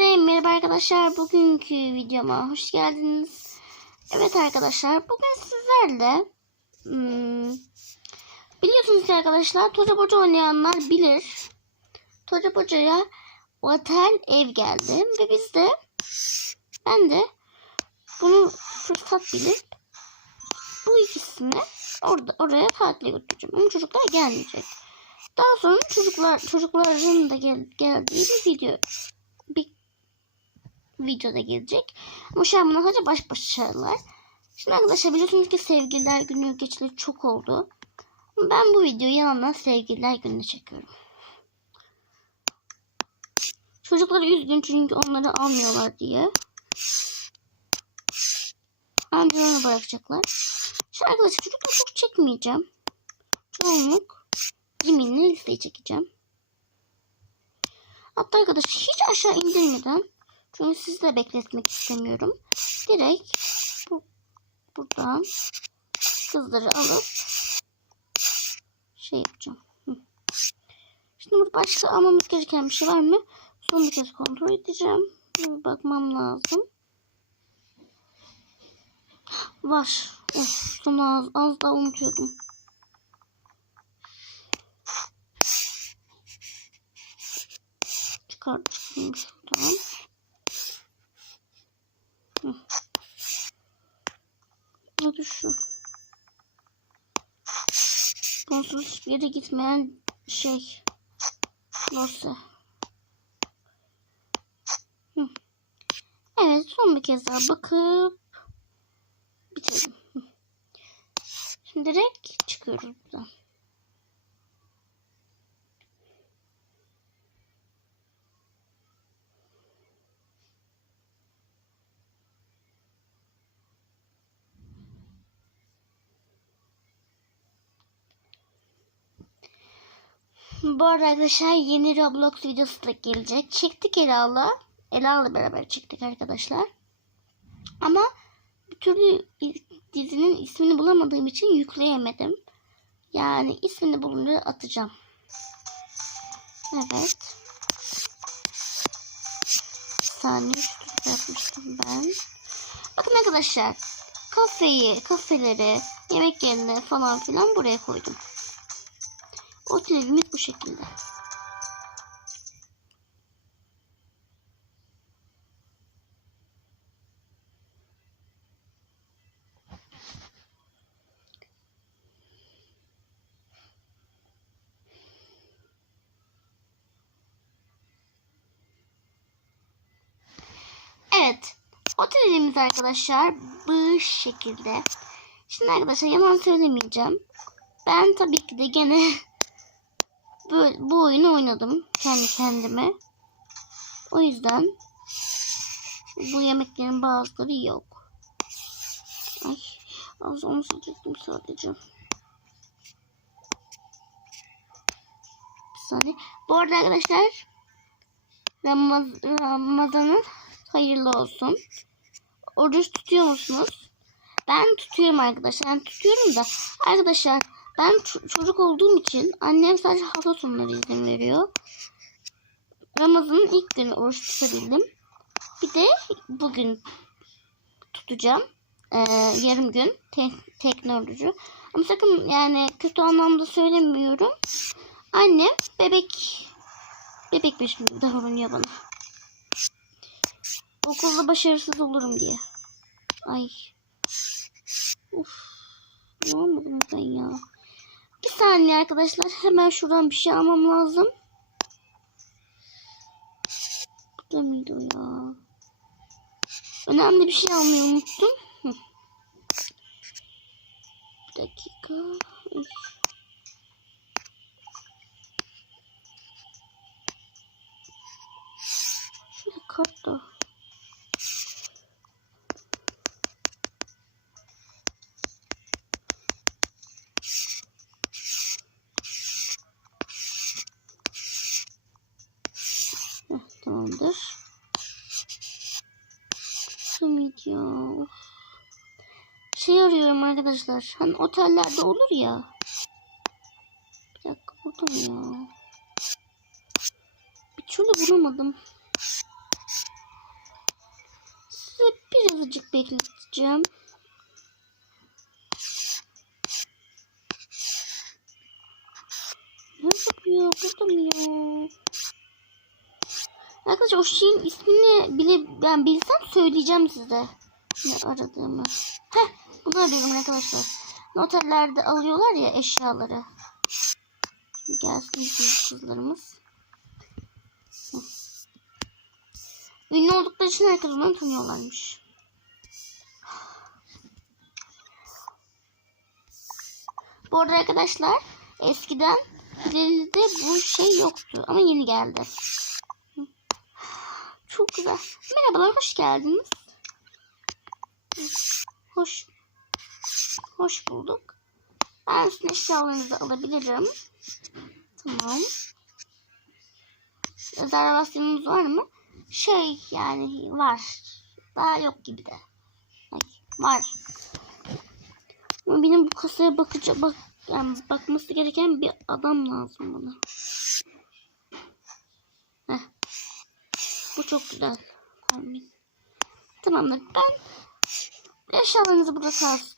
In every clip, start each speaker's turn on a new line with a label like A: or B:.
A: Hepinize merhaba arkadaşlar. Bugünkü videoma hoş geldiniz. Evet arkadaşlar bugün sizlerle hmm, biliyorsunuz ki arkadaşlar Toca Boca oynayanlar bilir. Toca Boca'ya otel ev geldi ve biz de ben de bunu fırsat bilip bu ikisini orada oraya tatile götüreceğim. Ama çocuklar gelmeyecek. Daha sonra çocuklar çocukların da gel, geldiği bir video videoda gelecek. Ama şu an buna sadece baş başalar. Şimdi arkadaşlar biliyorsunuz ki sevgililer günü geçeli çok oldu. Ben bu videoyu yanından sevgililer gününe çekiyorum. Çocukları üzgün çünkü onları almıyorlar diye. Amcalarını bırakacaklar. Şimdi arkadaşlar çocukları çok çekmeyeceğim. Çoğunluk Jimin'le listeyi çekeceğim. Hatta arkadaşlar hiç aşağı indirmeden çünkü sizi de bekletmek istemiyorum. Direkt bu, buradan kızları alıp şey yapacağım. Şimdi burada başka almamız gereken bir şey var mı? Son bir kez kontrol edeceğim. Bir bakmam lazım. Var. Of, son az, az daha unutuyordum. çıkartayım şuradan. Hı. Ne düşün? Sonsuz yere gitmeyen şey. Dosya. Evet son bir kez daha bakıp bitirdim. Hı. Şimdi direkt çıkıyoruz buradan. Bu arada arkadaşlar yeni Roblox videosu da gelecek. Çektik Ela'la. Ela'la beraber çektik arkadaşlar. Ama bir türlü dizinin ismini bulamadığım için yükleyemedim. Yani ismini bulunca atacağım. Evet. Bir saniye yapmıştım ben. Bakın arkadaşlar. Kafeyi, kafeleri, yemek yerine falan filan buraya koydum. Otelimiz bu şekilde. Evet. Otelimiz arkadaşlar bu şekilde. Şimdi arkadaşlar yalan söylemeyeceğim. Ben tabii ki de gene bu, bu oyunu oynadım kendi kendime. O yüzden bu yemeklerin bazıları yok. Ay, az onu söyleyecektim sadece. Bir. Bu arada arkadaşlar Ramaz Ramazan'ın hayırlı olsun. Oruç tutuyor musunuz? Ben tutuyorum arkadaşlar. Ben tutuyorum da arkadaşlar ben çocuk olduğum için annem sadece hafta sonları izin veriyor. Ramazan'ın ilk günü oruç tutabildim. Bir de bugün tutacağım. Ee, yarım gün te teknoloji. Ama sakın yani kötü anlamda söylemiyorum. Annem bebek bebek bir davranıyor bana. Okulda başarısız olurum diye. Ay. Uf. Ne olmadı ben ya? Bir saniye arkadaşlar. Hemen şuradan bir şey almam lazım. Bu da mıydı ya? Önemli bir şey almayı unuttum. Bir dakika. Şurada kart da. Tamamdır. Simit ya. Of. Şey arıyorum arkadaşlar. Hani otellerde olur ya. Bir dakika burada mı ya? Bir türlü bulamadım. azıcık bekleteceğim. Ne yapıyor? Burada mı ya? Arkadaşlar o şeyin ismini bile ben bilsem söyleyeceğim size. Ne aradığımı. Heh bunu arıyorum arkadaşlar. Notellerde alıyorlar ya eşyaları. Şimdi gelsin bizim kızlarımız. Ünlü oldukları için herkes onları tanıyorlarmış. Bu arada arkadaşlar eskiden ileride bu şey yoktu ama yeni geldi. Çok güzel. Merhabalar hoş geldiniz. Hoş hoş bulduk. Ben sizin eşyalarınızı alabilirim. Tamam. Rezervasyonunuz var mı? Şey yani var. Daha yok gibi de. Var. Ama benim bu kasaya bakacak bak yani bakması gereken bir adam lazım bana. Heh. Bu çok güzel. Tamamdır. Ben eşyalarınızı burada kalsın.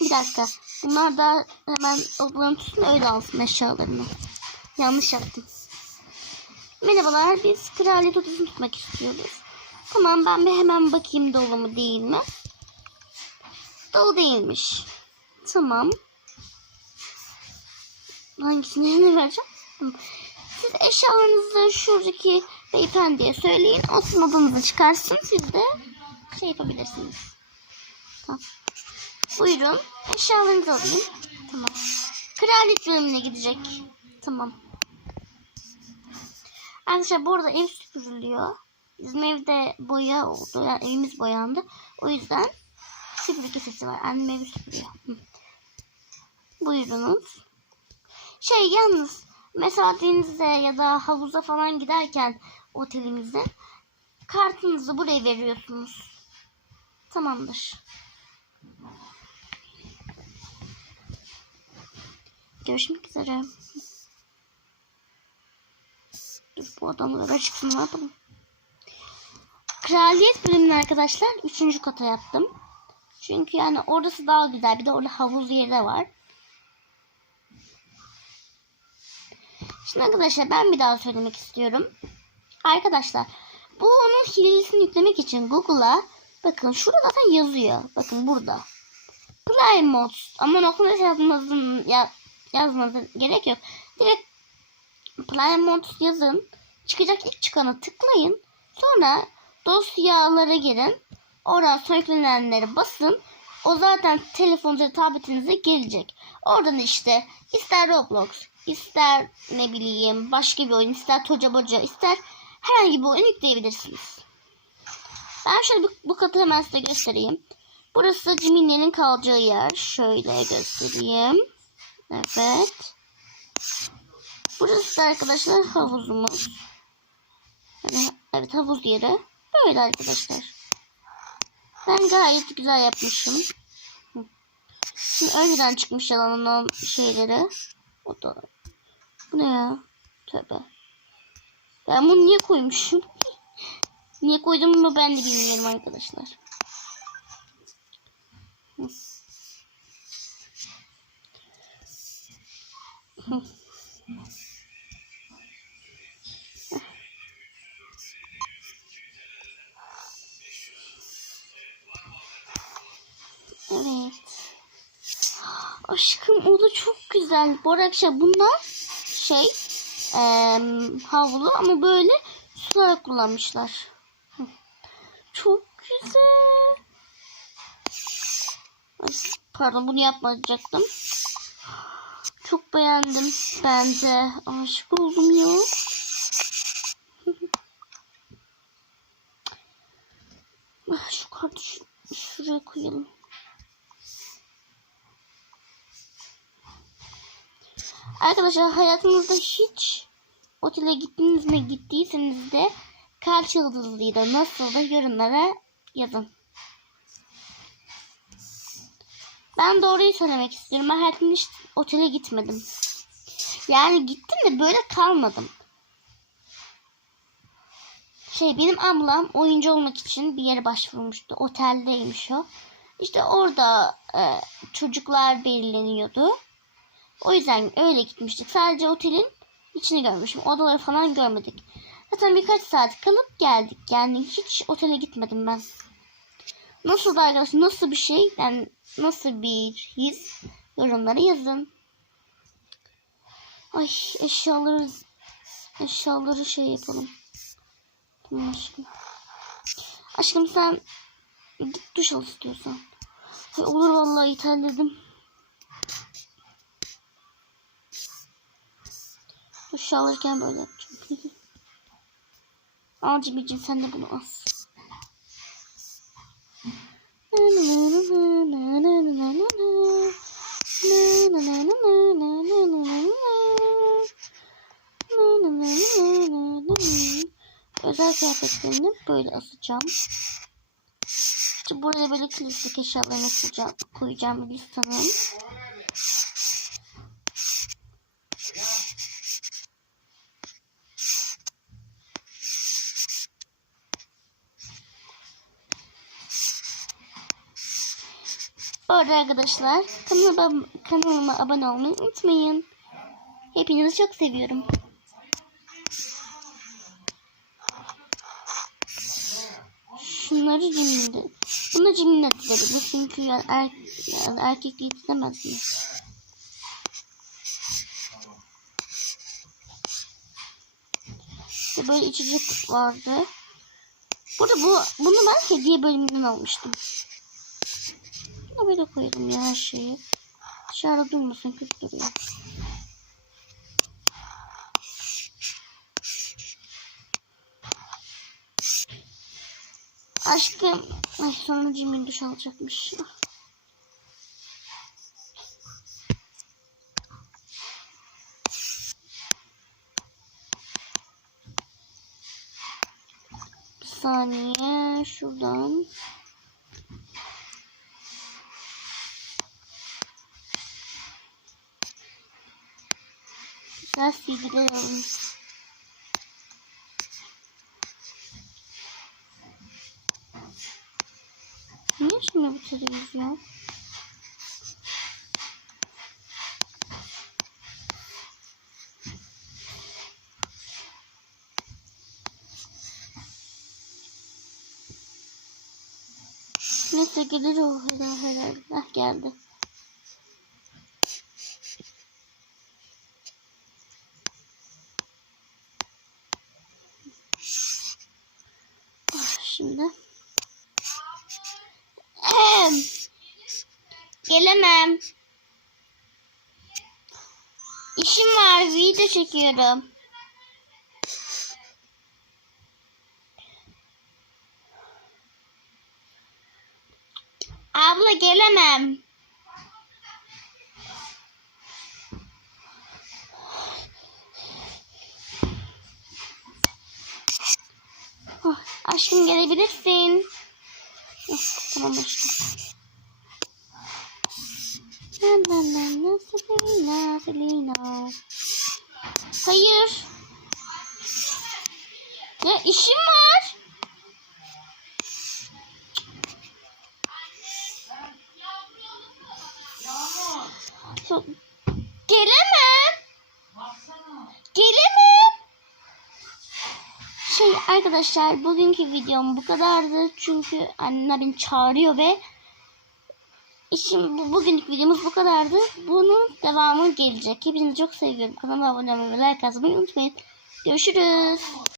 A: Bir dakika. Bunlar da hemen odalarını tutsun öyle alsın eşyalarını. Yanlış yaptım. Merhabalar biz kraliyet odasını tutmak istiyoruz. Tamam ben bir hemen bakayım dolu mu değil mi? Dolu değilmiş. Tamam. Hangisini ne vereceğim? Siz eşyalarınızı şuradaki beyefendiye söyleyin. O sizin çıkarsın. Siz de şey yapabilirsiniz. Tamam. Buyurun. Eşyalarınızı alayım. Tamam. Kraliyet bölümüne gidecek. Tamam. Arkadaşlar bu arada ev süpürülüyor. Bizim evde boya oldu. Yani evimiz boyandı. O yüzden süpürge sesi var. Annem evi süpürüyor. Buyurunuz. Şey yalnız mesela denize ya da havuza falan giderken otelimize kartınızı buraya veriyorsunuz. Tamamdır. Görüşmek üzere. Dur bu adamlar çıksın ne yapalım. Kraliyet bölümünü arkadaşlar 3. kata yaptım. Çünkü yani orası daha güzel. Bir de orada havuz yeri de var. Şimdi arkadaşlar ben bir daha söylemek istiyorum. Arkadaşlar bu onun hilelisini yüklemek için Google'a bakın şurada zaten yazıyor. Bakın burada. Prime Mods ama nokta yazmanızın ya, yazmanıza gerek yok. Direkt Prime Mods yazın. Çıkacak ilk çıkanı tıklayın. Sonra dosyalara girin. Oradan sürüklenenleri basın. O zaten telefonunuza, tabletinize gelecek. Oradan işte ister Roblox, ister ne bileyim başka bir oyun, ister Toca Boca, ister herhangi bir oyun yükleyebilirsiniz. Ben şöyle bu, bu katı hemen size göstereyim. Burası Jimmy'nin kalacağı yer. Şöyle göstereyim. Evet. Burası da arkadaşlar havuzumuz. Evet, evet havuz yeri. Böyle arkadaşlar. Ben gayet güzel yapmışım. Şimdi önceden çıkmış yalanın şeyleri. O da. Bu ne ya? Tövbe. Ben bunu niye koymuşum? Niye koyduğumu ben de bilmiyorum arkadaşlar. Evet. Aşkım o da çok güzel. Bu arkadaşlar bunlar şey eee, havlu ama böyle sularak kullanmışlar. Hı. Çok güzel. Ay, pardon bunu yapmayacaktım. Çok beğendim ben de. Aşık oldum ya. Ah, Şu kartı şu- şuraya koyalım. Arkadaşlar hayatınızda hiç otele gittiniz mi gittiyseniz de kaç yıldızlıydı nasıl da yorumlara yazın. Ben doğruyu söylemek istiyorum. Ben hayatımda hiç otele gitmedim. Yani gittim de böyle kalmadım. Şey benim ablam oyuncu olmak için bir yere başvurmuştu. Oteldeymiş o. İşte orada e, çocuklar belirleniyordu. O yüzden öyle gitmiştik. Sadece otelin içini görmüşüm. Odaları falan görmedik. Zaten birkaç saat kalıp geldik. Yani hiç otele gitmedim ben. Nasıl da arkadaşlar nasıl bir şey? Yani nasıl bir his? Yorumlara yazın. Ay eşyaları eşyaları şey yapalım. Tamam aşkım. Aşkım sen git duş al istiyorsan. Ay, olur vallahi iterledim. Duş alırken böyle yapacağım. Al Cimicim sen de bunu as. Kıyafetlerini böyle asacağım. İşte buraya böyle klasik eşyalarını koyacağım, koyacağım bir listanın. Bu arada arkadaşlar kanalıma, kanalıma abone olmayı unutmayın. Hepinizi çok seviyorum. Şunları ciminde. Bunu ciminde dizebiliriz. Çünkü er, erkekliği dizemez mi? İşte böyle içecek vardı. Burada bu, bunu ben hediye bölümünden almıştım. Bunu böyle koyalım ya her şeyi. Dışarıda durmasın kötü duruyor. Aşkım. Ay sonra Jimin duş alacakmış. Bir saniye şuradan. CD'ler alalım. Niye şimdi bu televizyon? Neyse gelir o herhalde. Heh, geldi. Ah, Şimdi. Ahem. Gelemem. İşim var, video çekiyorum. Abla gelemem. Oh, aşkım gelebilirsin. Of, tamam aşkım. Na na na na Selena, Selena. Hayır. Ya işim var. Gelemem. Gelemem. Şey arkadaşlar bugünkü videom bu kadardı. Çünkü annem çağırıyor ve işim bu, bugünkü videomuz bu kadardı. Bunun devamı gelecek. Hepinizi çok seviyorum. Kanalıma abone olmayı ve like atmayı unutmayın. Görüşürüz.